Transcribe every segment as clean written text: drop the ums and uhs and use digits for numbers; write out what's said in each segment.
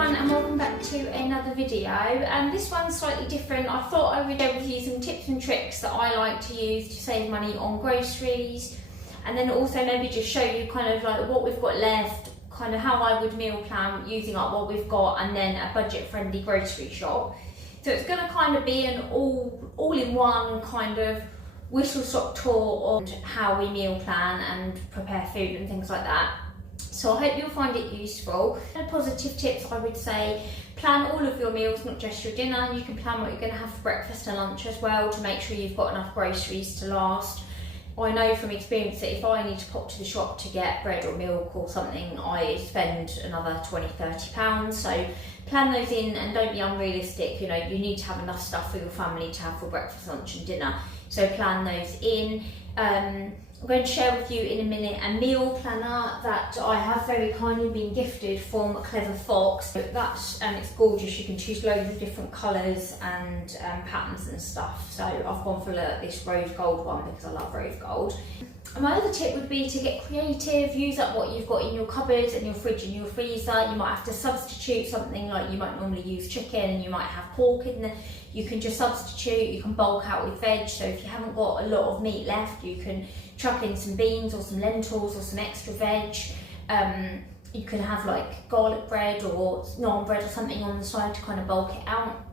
everyone and welcome back to another video, and this one's slightly different. I thought I would share with you some tips and tricks that I like to use to save money on groceries, and then also maybe just show you kind of like what we've got left, kind of how I would meal plan using up what we've got, and then a budget friendly grocery shop. So it's going to kind of be an all-in-one kind of whistle-stop tour on how we meal plan and prepare food and things like that. So I hope you'll find it useful. And positive tips, I would say, plan all of your meals, not just your dinner. You can plan what you're going to have for breakfast and lunch as well to make sure you've got enough groceries to last. I know from experience that if I need to pop to the shop to get bread or milk or something, I spend another £20–30. So plan those in and don't be unrealistic. You know, you need to have enough stuff for your family to have for breakfast, lunch and dinner. So plan those in. I'm going to share with you in a minute a meal planner that I have very kindly been gifted from Clever Fox. It's gorgeous. You can choose loads of different colours and patterns and stuff. So I've gone for this rose gold one because I love rose gold. And my other tip would be to get creative, use up what you've got in your cupboards and your fridge and your freezer. You might have to substitute something, like you might normally use chicken and you might have pork in there. You can just substitute, you can bulk out with veg. So if you haven't got a lot of meat left, you can chuck in some beans or some lentils or some extra veg. You can have like garlic bread or naan bread or something on the side to kind of bulk it out.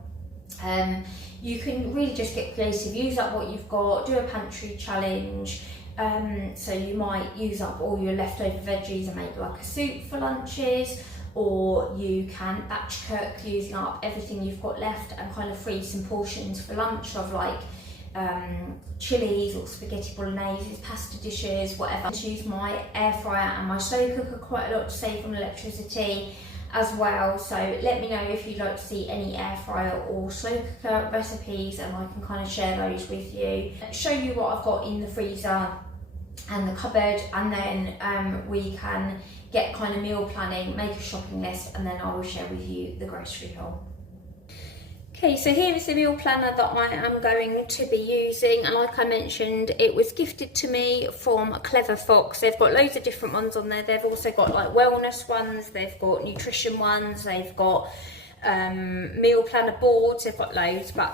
You can really just get creative, use up what you've got, do a pantry challenge. So you might use up all your leftover veggies and make like a soup for lunches, or you can batch cook using up everything you've got left and kind of freeze some portions for lunch of like chilies or spaghetti bolognese, pasta dishes, whatever. I use my air fryer and my slow cooker quite a lot to save on electricity as well. So let me know if you'd like to see any air fryer or slow cooker recipes and I can kind of share those with you. Show you what I've got in the freezer and the cupboard, and then we can get kind of meal planning, make a shopping list, and then I will share with you the grocery haul. Okay, so here is the meal planner that I am going to be using, and like I mentioned, it was gifted to me from Clever Fox. They've got loads of different ones on there. They've also got like wellness ones, they've got nutrition ones, they've got meal planner boards, they've got loads, but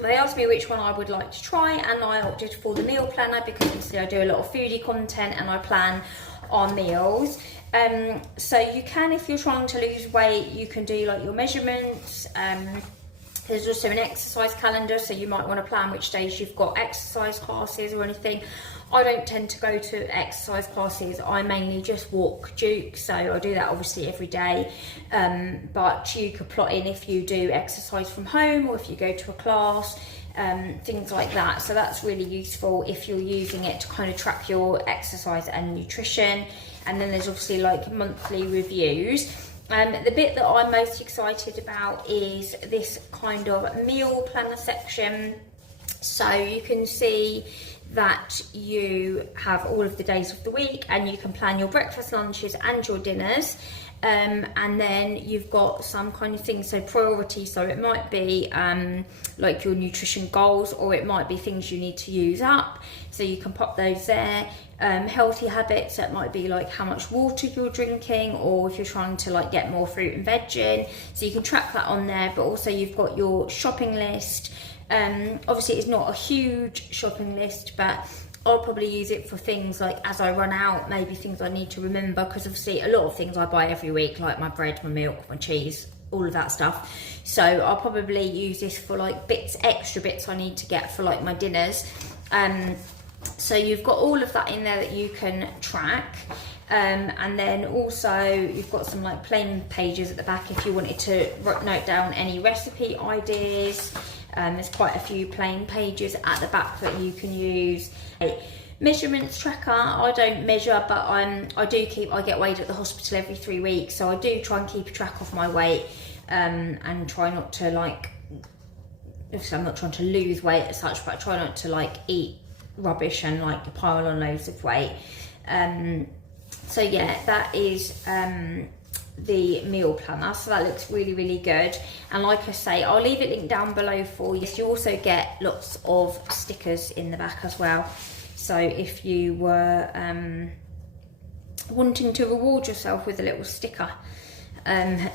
they asked me which one I would like to try, and I opted for the meal planner because obviously I do a lot of foodie content and I plan our meals. So you can, if you're trying to lose weight, you can do like your measurements. There's also an exercise calendar, so you might want to plan which days you've got exercise classes or anything. I don't tend to go to exercise classes, I mainly just walk Duke, so I do that obviously every day. But you could plot in if you do exercise from home or if you go to a class, things like that. So that's really useful if you're using it to kind of track your exercise and nutrition. And then there's obviously like monthly reviews. The bit that I'm most excited about is this kind of meal planner section. So you can see that you have all of the days of the week and you can plan your breakfast, lunches and your dinners. And then you've got some kind of things, so priority, so it might be like your nutrition goals, or it might be things you need to use up, so you can pop those there. Healthy habits, that might be like how much water you're drinking, or if you're trying to like get more fruit and veg in, so you can track that on there. But also you've got your shopping list. Obviously it's not a huge shopping list, but I'll probably use it for things like as I run out, maybe things I need to remember, because obviously a lot of things I buy every week, like my bread, my milk, my cheese, all of that stuff. So I'll probably use this for like extra bits I need to get for like my dinners. So you've got all of that in there that you can track. And then also you've got some like plain pages at the back if you wanted to note down any recipe ideas. There's quite a few plain pages at the back that you can use. Measurements tracker, I don't measure, but I get weighed at the hospital every 3 weeks, so I do try and keep a track of my weight, and try not to like, obviously I'm not trying to lose weight as such, but I try not to like eat rubbish and like pile on loads of weight. So yeah, that is the meal planner, so that looks really good. And like I say, I'll leave it linked down below for you. You also get lots of stickers in the back as well, so if you were wanting to reward yourself with a little sticker,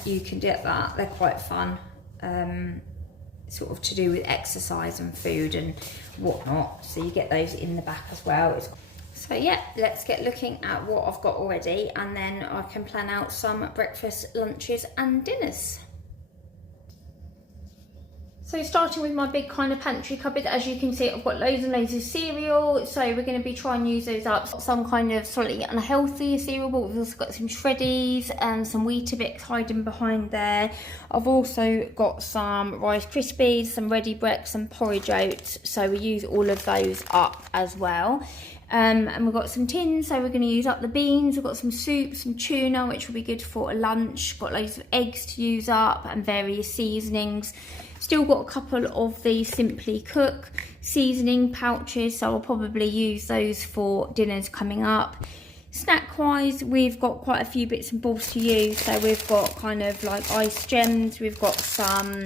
you can get that. They're quite fun, sort of to do with exercise and food and whatnot. So you get those in the back as well. So yeah, let's get looking at what I've got already, and then I can plan out some breakfast, lunches and dinners. So starting with my big kind of pantry cupboard, as you can see, I've got loads and loads of cereal. So we're going to be trying to use those up. Some kind of slightly unhealthy cereal, but we've also got some Shreddies and some Weetabix hiding behind there. I've also got some Rice Krispies, some Ready Brex, some porridge oats. So we use all of those up as well. And we've got some tins, so we're going to use up the beans. We've got some soup, some tuna, which will be good for a lunch. Got loads of eggs to use up and various seasonings. Still got a couple of the Simply Cook seasoning pouches, so I'll probably use those for dinners coming up. Snack wise, we've got quite a few bits and bobs to use. So we've got kind of like ice gems. We've got some,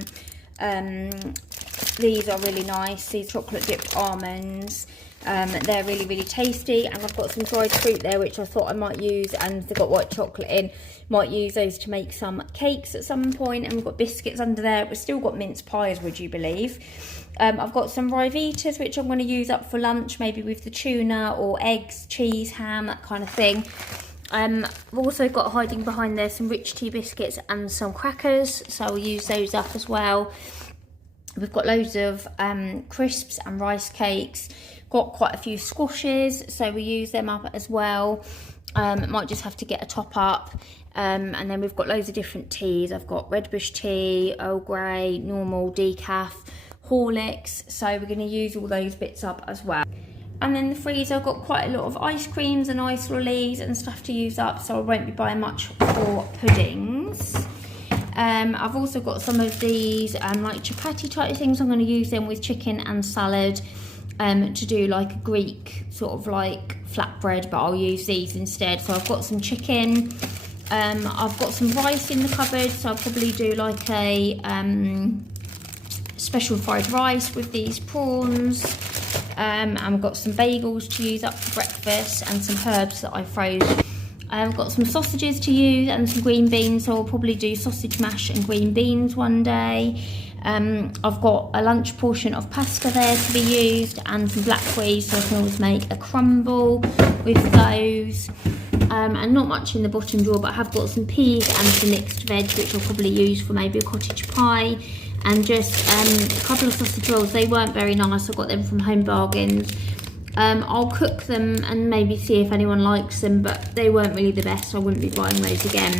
these are really nice, these chocolate dipped almonds. They're really, really tasty, and I've got some dried fruit there which I thought I might use, and they've got white chocolate in. Might use those to make some cakes at some point. And we've got biscuits under there. We've still got mince pies, would you believe. I've got some Rivitas which I'm going to use up for lunch, maybe with the tuna or eggs, cheese, ham, that kind of thing. I've also got hiding behind there some rich tea biscuits and some crackers, so I'll use those up as well. We've got loads of crisps and rice cakes. Got quite a few squashes, so we use them up as well. Might just have to get a top up. And then we've got loads of different teas. I've got Red Bush tea, Earl Grey, normal, decaf, Horlicks. So we're going to use all those bits up as well. And then the freezer, I've got quite a lot of ice creams and ice lollies and stuff to use up, so I won't be buying much for puddings. I've also got some of these like chapati type things. I'm going to use them with chicken and salad. To do like a Greek sort of like flatbread, but I'll use these instead. So I've got some chicken, I've got some rice in the cupboard, so I'll probably do like a special fried rice with these prawns. And I've got some bagels to use up for breakfast and some herbs that I froze. I've got some sausages to use and some green beans, so I'll probably do sausage mash and green beans one day. I've got a lunch portion of pasta there to be used and some black peas, so I can always make a crumble with those. And not much in the bottom drawer, but I have got some peas and some mixed veg, which I'll probably use for maybe a cottage pie. And just a couple of sausage rolls. They weren't very nice, I got them from Home Bargains. I'll cook them and maybe see if anyone likes them, but they weren't really the best, so I wouldn't be buying those again.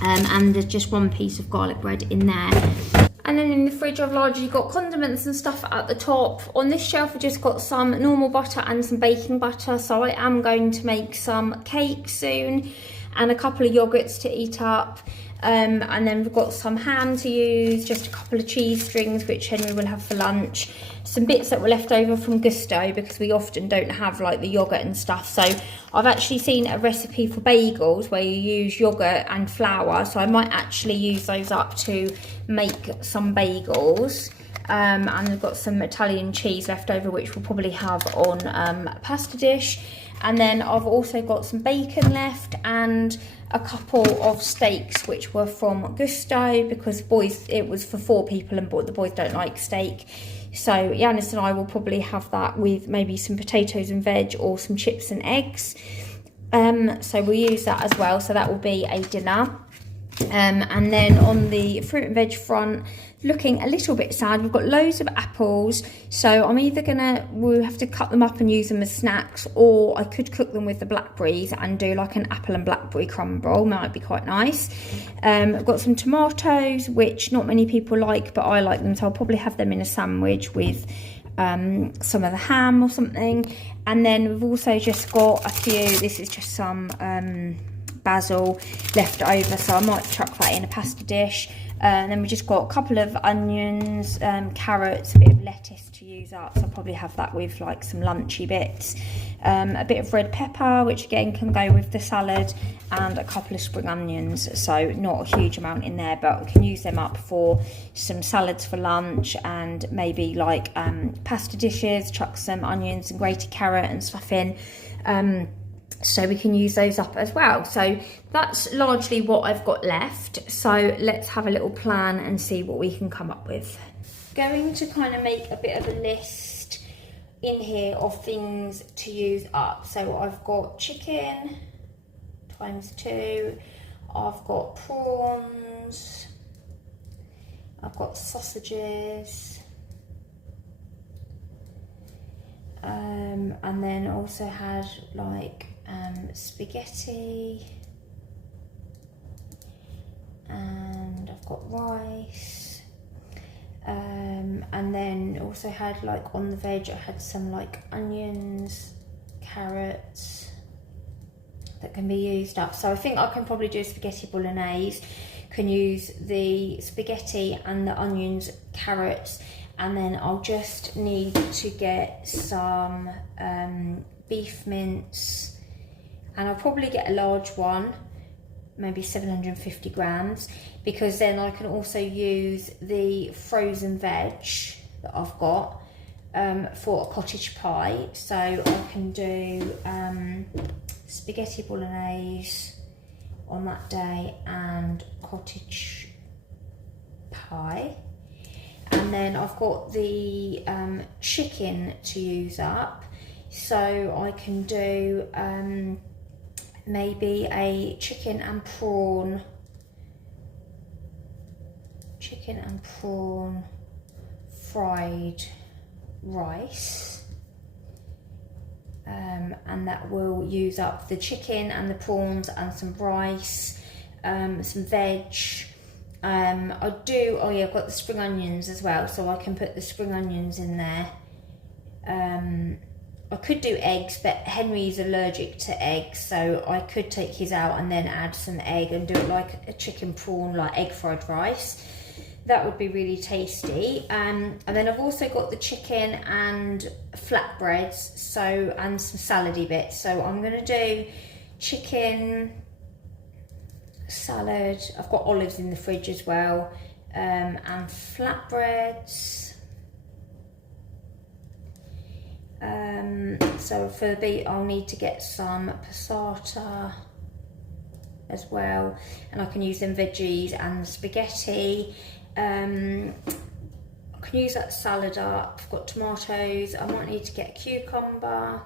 And there's just one piece of garlic bread in there. And then in the fridge I've largely got condiments and stuff at the top. On this shelf I've just got some normal butter and some baking butter, so I am going to make some cake soon and a couple of yogurts to eat up. And then we've got some ham to use, just a couple of cheese strings which Henry will have for lunch. Some bits that were left over from Gusto, because we often don't have like the yogurt and stuff. So I've actually seen a recipe for bagels where you use yogurt and flour, so I might actually use those up to make some bagels. And I've got some Italian cheese left over which we'll probably have on a pasta dish. And then I've also got some bacon left and a couple of steaks which were from Gusto, because boys, it was for 4 people and the boys don't like steak. So Yanis and I will probably have that with maybe some potatoes and veg or some chips and eggs. So we'll use that as well. So that will be a dinner. And then on the fruit and veg front, looking a little bit sad, we've got loads of apples, so I'm either we'll have to cut them up and use them as snacks, or I could cook them with the blackberries and do like an apple and blackberry crumble, might be quite nice. I've got some tomatoes which not many people like, but I like them, so I'll probably have them in a sandwich with some of the ham or something. And then we've also just got a few, this is just some basil left over, so I might chuck that in a pasta dish. And then we just got a couple of onions, carrots, a bit of lettuce to use up, so I'll probably have that with like some lunchy bits. A bit of red pepper, which again can go with the salad, and a couple of spring onions, so not a huge amount in there, but we can use them up for some salads for lunch, and maybe like pasta dishes, chuck some onions and grated carrot and stuff in. so we can use those up as well. So that's largely what I've got left. So let's have a little plan and see what we can come up with. Going to kind of make a bit of a list in here of things to use up. So I've got chicken times 2, I've got prawns, I've got sausages, and then also had like spaghetti, and I've got rice, and then also had like on the veg I had some like onions, carrots that can be used up. So I think I can probably do a spaghetti bolognese, can use the spaghetti and the onions, carrots, and then I'll just need to get some beef mince, and I'll probably get a large one, maybe 750 grams, because then I can also use the frozen veg that I've got for a cottage pie. So I can do spaghetti bolognese on that day and cottage pie. And then I've got the chicken to use up, so I can do maybe a chicken and prawn fried rice, and that will use up the chicken and the prawns and some rice, some veg. I've got the spring onions as well, so I can put the spring onions in there. I could do eggs, but Henry's allergic to eggs, so I could take his out and then add some egg and do it like a chicken prawn, like egg fried rice. That would be really tasty. And then I've also got the chicken and flatbreads, and some salady bits. So I'm going to do chicken, salad, I've got olives in the fridge as well, and flatbreads. So for the beet I'll need to get some passata as well, and I can use them veggies and the spaghetti. I can use that salad up. I've got tomatoes, I might need to get a cucumber.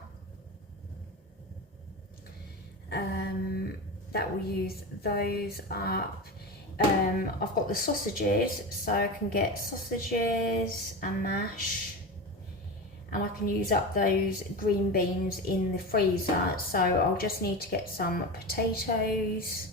That will use those up. I've got the sausages, so I can get sausages and mash, and I can use up those green beans in the freezer, so I'll just need to get some potatoes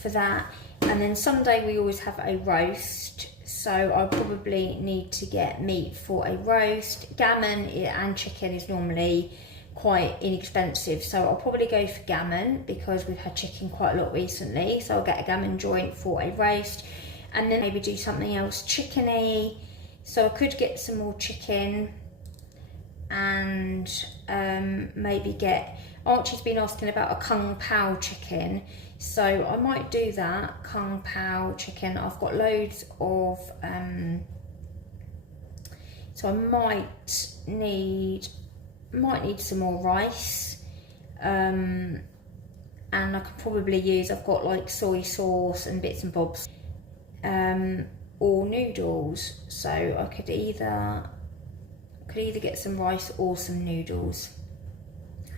for that. And then Sunday we always have a roast, so I'll probably need to get meat for a roast. Gammon and chicken is normally quite inexpensive, so I'll probably go for gammon because we've had chicken quite a lot recently, so I'll get a gammon joint for a roast, and then maybe do something else chickeny. So I could get some more chicken, and maybe get, Archie's been asking about a kung pao chicken, so I might do that, kung pao chicken. I've got loads of, so I might need some more rice, and I could probably use, I've got like soy sauce and bits and bobs, or noodles, so I could either get some rice or some noodles.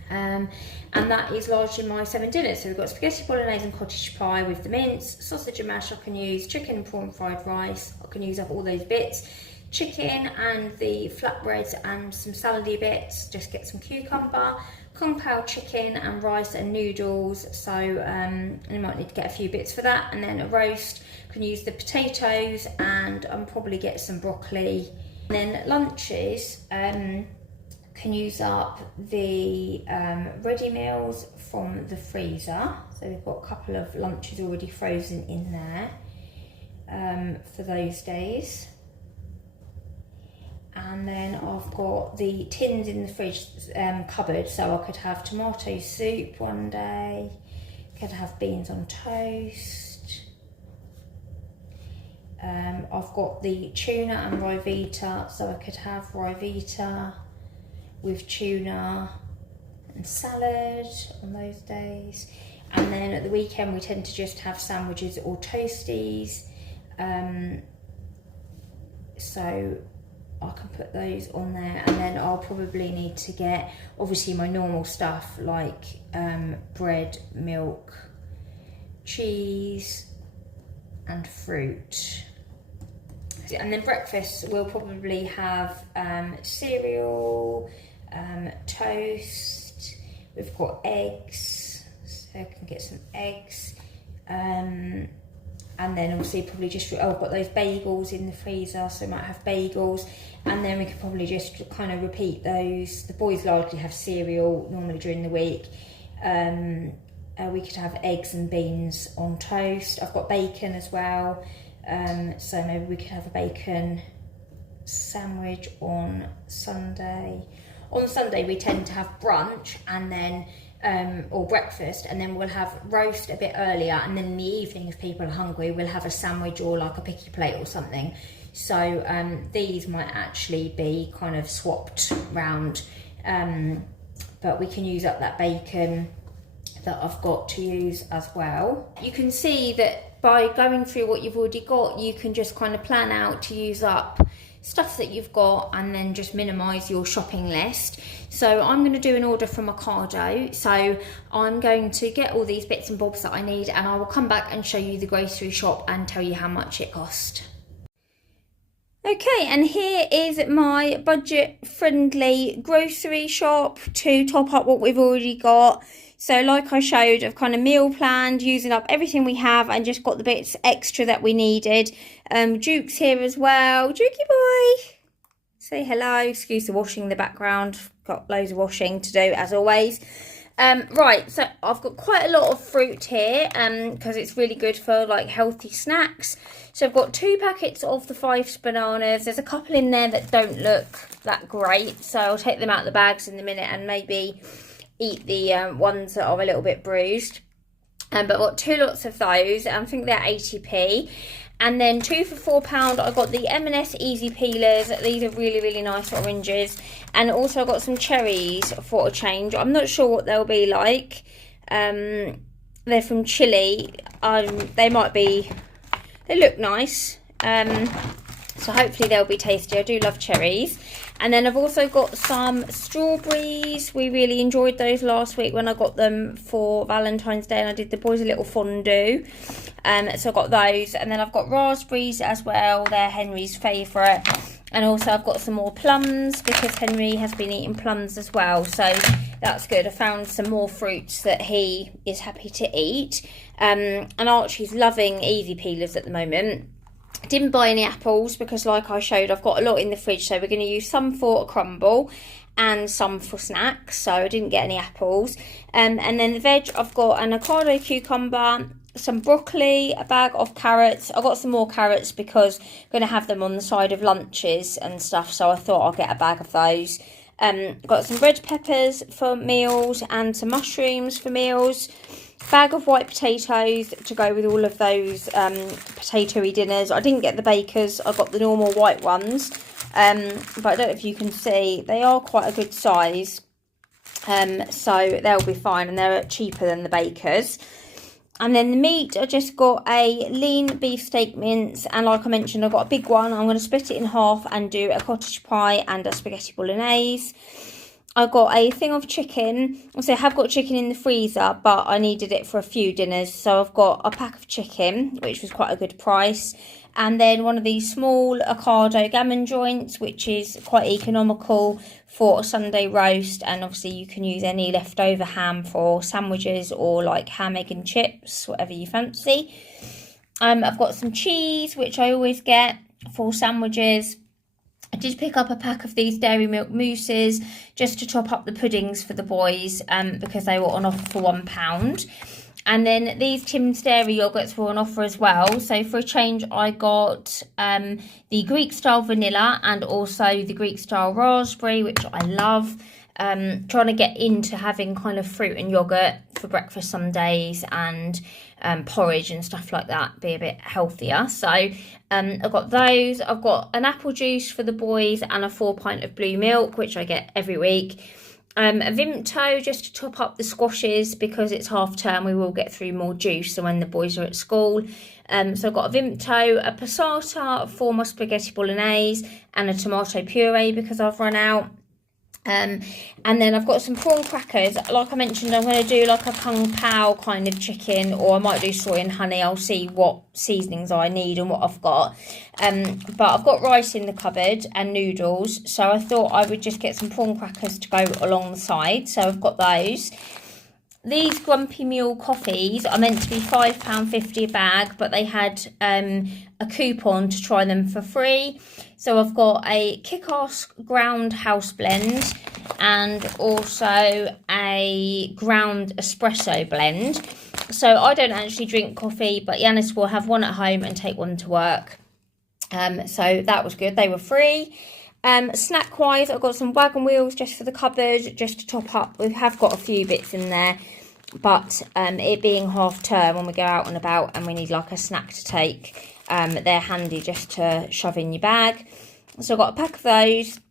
And that is largely my 7 dinners. So we've got spaghetti bolognese and cottage pie with the mince, sausage and mash, I can use chicken, prawn, fried rice, I can use up all those bits, chicken and the flatbreads and some salady bits, just get some cucumber, kung pao chicken and rice and noodles, so you might need to get a few bits for that. And then a roast, can use the potatoes, and probably get some broccoli. And then lunches, can use up the ready meals from the freezer, so we've got a couple of lunches already frozen in there for those days. And then I've got the tins in the fridge cupboard, so I could have tomato soup one day, could have beans on toast. I've got the tuna and Ryvita, so I could have Ryvita with tuna and salad on those days. And then at the weekend we tend to just have sandwiches or toasties. So I can put those on there, and then I'll probably need to get obviously my normal stuff like bread, milk, cheese and fruit. And then breakfast we'll probably have cereal, toast, we've got eggs, so I can get some eggs, and then obviously probably just, I've got those bagels in the freezer, so I might have bagels, and then we could probably just kind of repeat those. The boys largely have cereal normally during the week. We could have eggs and beans on toast. I've got bacon as well, so maybe we could have a bacon sandwich on Sunday. On Sunday we tend to have brunch and then or breakfast, and then we'll have roast a bit earlier, and then in the evening if people are hungry we'll have a sandwich or like a picky plate or something. So these might actually be kind of swapped round, but we can use up that bacon that I've got to use as well. You can see that by going through what you've already got, you can just kind of plan out to use up stuff that you've got and then just minimise your shopping list. So I'm going to do an order from Ocado, so I'm going to get all these bits and bobs that I need, and I will come back and show you the grocery shop and tell you how much it cost. Okay, and here is my budget-friendly grocery shop to top up what we've already got. So like I showed, I've kind of meal planned, using up everything we have and just got the bits extra that we needed. Duke's here as well. Dukey boy! Say hello. Excuse the washing in the background. Got loads of washing to do as always. Right, so I've got quite a lot of fruit here because it's really good for like healthy snacks. So I've got 2 packets of the 5 bananas. There's a couple in there that don't look that great, so I'll take them out of the bags in a minute and maybe eat the ones that are a little bit bruised. But I've got 2 lots of those. I think they're 80p. And then 2 for £4, I got the M&S Easy Peelers. These are really, really nice oranges. And also I got some cherries for a change. I'm not sure what they'll be like. They're from Chile. They might be, they look nice. So hopefully they'll be tasty. I do love cherries. And then I've also got some strawberries. We really enjoyed those last week when I got them for Valentine's Day, and I did the boys a little fondue. So I got those, and then I've got raspberries as well. They're Henry's favourite. And also I've got some more plums because Henry has been eating plums as well. So that's good. I found some more fruits that he is happy to eat. And Archie's loving Easy Peelers at the moment. Didn't buy any apples because like I showed, I've got a lot in the fridge, so we're going to use some for a crumble and some for snacks, so I didn't get any apples. And then the veg, I've got an Ocado cucumber, some broccoli, a bag of carrots. I got some more carrots because I'm going to have them on the side of lunches and stuff, so I thought I'll get a bag of those. Got some red peppers for meals and some mushrooms for meals. Bag of white potatoes to go with all of those potatoey dinners. I didn't get the bakers, I got the normal white ones, but I don't know if you can see, they are quite a good size, so they'll be fine, and they're cheaper than the bakers. And then the meat, I just got a lean beef steak mince, and like I mentioned, I've got a big one. I'm going to split it in half and do a cottage pie and a spaghetti bolognese. I got a thing of chicken. So I have got chicken in the freezer, but I needed it for a few dinners. So I've got a pack of chicken, which was quite a good price. And then one of these small Ocado gammon joints, which is quite economical for a Sunday roast. And obviously you can use any leftover ham for sandwiches or like ham, egg and chips, whatever you fancy. I've got some cheese, which I always get for sandwiches. I did pick up a pack of these dairy milk mousses just to top up the puddings for the boys because they were on offer for £1. And then these Tim's Dairy yogurts were on offer as well. So for a change, I got the Greek style vanilla and also the Greek style raspberry, which I love. Trying to get into having kind of fruit and yogurt for breakfast some days, and porridge and stuff like that, be a bit healthier. So I've got those. I've got an apple juice for the boys and a 4 pint of blue milk, which I get every week. A Vimto just to top up the squashes because it's half term. We will get through more juice than when the boys are at school. So I've got a Vimto, a passata for my spaghetti bolognese, and a tomato puree because I've run out. And then I've got some prawn crackers. Like I mentioned, I'm going to do like a kung pao kind of chicken, or I might do soy and honey. I'll see what seasonings I need and what I've got. But I've got rice in the cupboard and noodles, so I thought I would just get some prawn crackers to go along the side. So I've got those. These Grumpy Mule coffees are meant to be £5.50 a bag, but they had a coupon to try them for free. So I've got a Kick-Ass ground house blend and also a ground espresso blend. So I don't actually drink coffee, but Yanis will have one at home and take one to work. So that was good. They were free. Snack wise, I've got some wagon wheels just for the cupboard, just to top up. We have got a few bits in there, but it being half term, when we go out and about and we need like a snack to take, they're handy just to shove in your bag. So I've got a pack of those.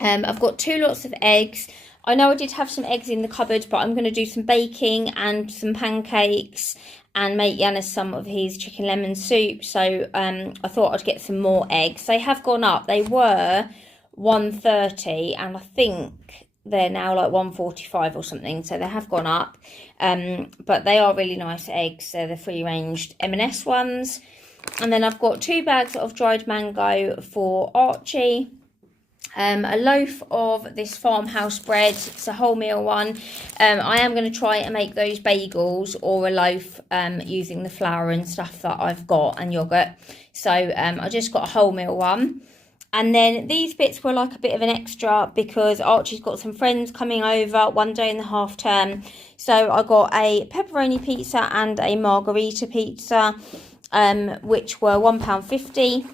I've got 2 lots of eggs. I know I did have some eggs in the cupboard, but I'm going to do some baking and some pancakes and make Yanis some of his chicken lemon soup. So I thought I'd get some more eggs. They have gone up. They were £1.30 and I think they're now like £1.45 or something. So they have gone up. But they are really nice eggs. They're the free-ranged M&S ones. And then I've got 2 bags of dried mango for Archie. A loaf of this farmhouse bread. It's a wholemeal one. I am going to try and make those bagels or a loaf using the flour and stuff that I've got and yoghurt. So I just got a wholemeal one. And then these bits were like a bit of an extra because Archie's got some friends coming over one day in the half term. So I got a pepperoni pizza and a margarita pizza, which were £1.50.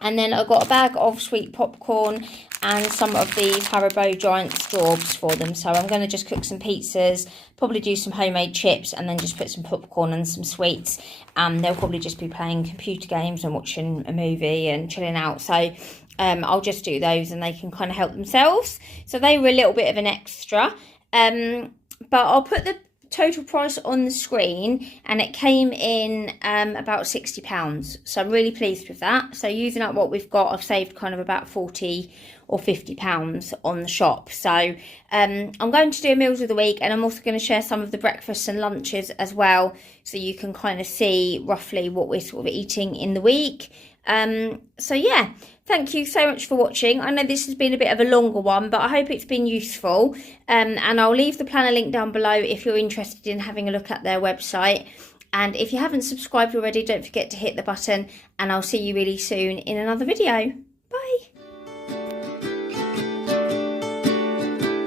And then I got a bag of sweet popcorn and some of these Haribo giant straws for them. So I'm going to just cook some pizzas, probably do some homemade chips, and then just put some popcorn and some sweets. They'll probably just be playing computer games and watching a movie and chilling out. So I'll just do those and they can kind of help themselves. So they were a little bit of an extra. But I'll put the total price on the screen and it came in about £60. So I'm really pleased with that. So using up what we've got, I've saved kind of about £40 or £50 on the shop. So I'm going to do a meals of the week, and I'm also going to share some of the breakfasts and lunches as well, so you can kind of see roughly what we're sort of eating in the week. So yeah, thank you so much for watching. I know this has been a bit of a longer one, but I hope it's been useful. And I'll leave the planner link down below if you're interested in having a look at their website. And if you haven't subscribed already, don't forget to hit the button, and I'll see you really soon in another video.